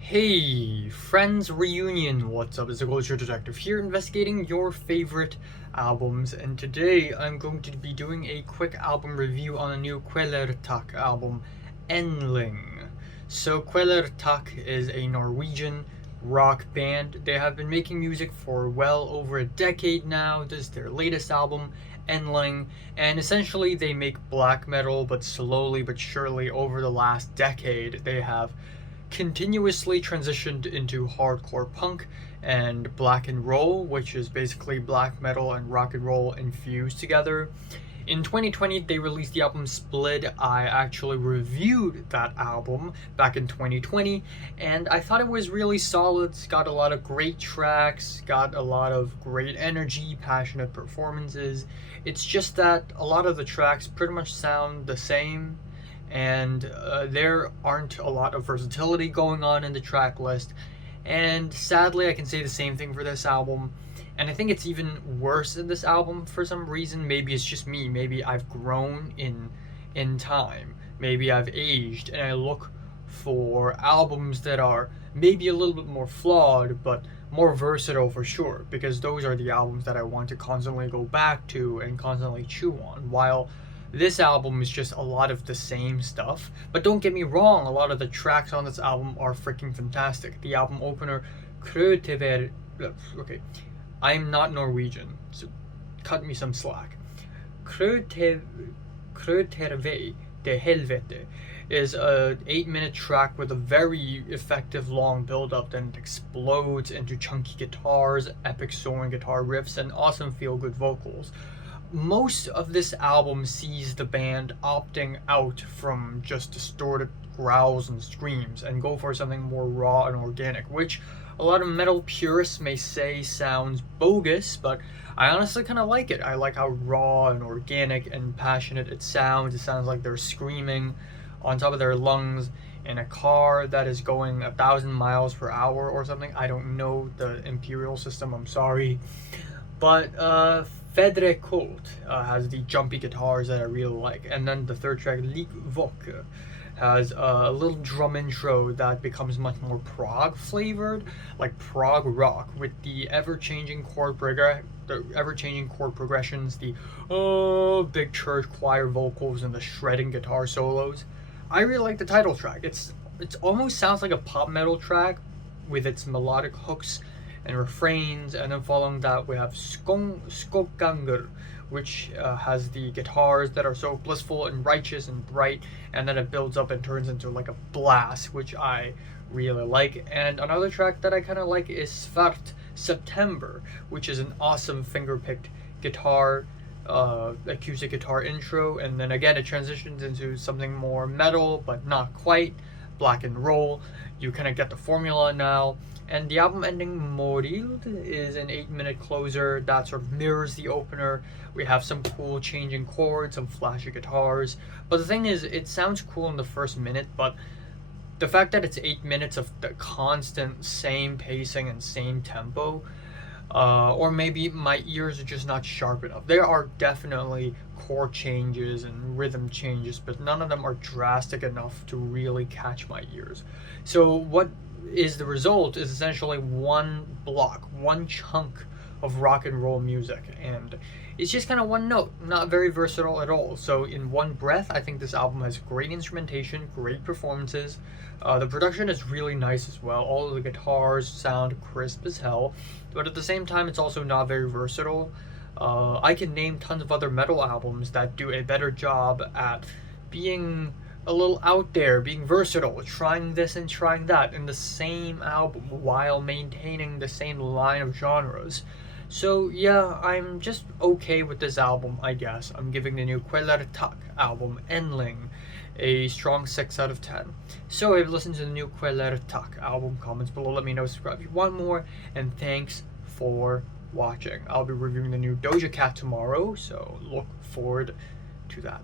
Hey, friends reunion, what's up? It's the Culture Detective here investigating your favorite albums, and today I'm going to be doing a quick album review on the new Kvelertak album, Endling. So Kvelertak is a Norwegian rock band. They have been making music for well over a decade now. This is their latest album, Endling, and essentially they make black metal, but slowly but surely over the last decade they have continuously transitioned into hardcore punk and black and roll, which is basically black metal and rock and roll infused together. In 2020, they released the album Split. I actually reviewed that album back in 2020, and I thought it was really solid. It's got a lot of great tracks, got a lot of great energy, passionate performances. It's just that a lot of the tracks pretty much sound the same, and there aren't a lot of versatility going on in the track list. And sadly, I can say the same thing for this album. And I think it's even worse in this album for some reason. Maybe it's just me. Maybe I've grown in time. Maybe I've aged, and I look for albums that are maybe a little bit more flawed, but more versatile for sure. Because those are the albums that I want to constantly go back to and constantly chew on. While this album is just a lot of the same stuff. But don't get me wrong, a lot of the tracks on this album are freaking fantastic. The album opener, Krøtever. Okay, I'm not Norwegian, so cut me some slack. Krøterve de Helvete is a 8-minute track with a very effective long build-up, then it explodes into chunky guitars, epic soaring guitar riffs, and awesome feel-good vocals. Most of this album sees the band opting out from just distorted growls and screams and go for something more raw and organic, which a lot of metal purists may say sounds bogus, but I honestly kind of like it. I like how raw and organic and passionate it sounds. It sounds like they're screaming on top of their lungs in a car that is going 1,000 miles per hour or something. I don't know the imperial system, I'm sorry. But Fedre Colt has the jumpy guitars that I really like. And then the third track, Lik Vok, has a little drum intro that becomes much more prog flavored, like prog rock, with the ever-changing chord progressions, the big church choir vocals, and the shredding guitar solos. I really like the title track. It almost sounds like a pop metal track with its melodic hooks and refrains, and then following that we have Skogganger, which has the guitars that are so blissful and righteous and bright, and then it builds up and turns into like a blast, which I really like. And another track that I kind of like is Svart September, which is an awesome finger-picked guitar acoustic guitar intro, and then again it transitions into something more metal but not quite, black and roll. You kind of get the formula now. And the album ending, Morild, is an 8-minute closer that sort of mirrors the opener. We have some cool changing chords, some flashy guitars. But the thing is, it sounds cool in the first minute, but the fact that it's 8 minutes of the constant same pacing and same tempo, or maybe my ears are just not sharp enough. There are definitely chord changes and rhythm changes, but none of them are drastic enough to really catch my ears. So what is the result is essentially one block, one chunk of rock and roll music, and it's just kind of one note, not very versatile at all. So in one breath, I think this album has great instrumentation, great performances. The production is really nice as well. All of the guitars sound crisp as hell, but at the same time, it's also not very versatile. I can name tons of other metal albums that do a better job at being a little out there, being versatile, trying this and trying that in the same album while maintaining the same line of genres. So yeah, I'm just okay with this album, I guess. I'm giving the new Kvelertak album, Endling, a strong 6 out of 10. So if you listen to the new Kvelertak album, comments below, let me know, subscribe if you want more, and thanks for watching. I'll be reviewing the new Doja Cat tomorrow, so look forward to that.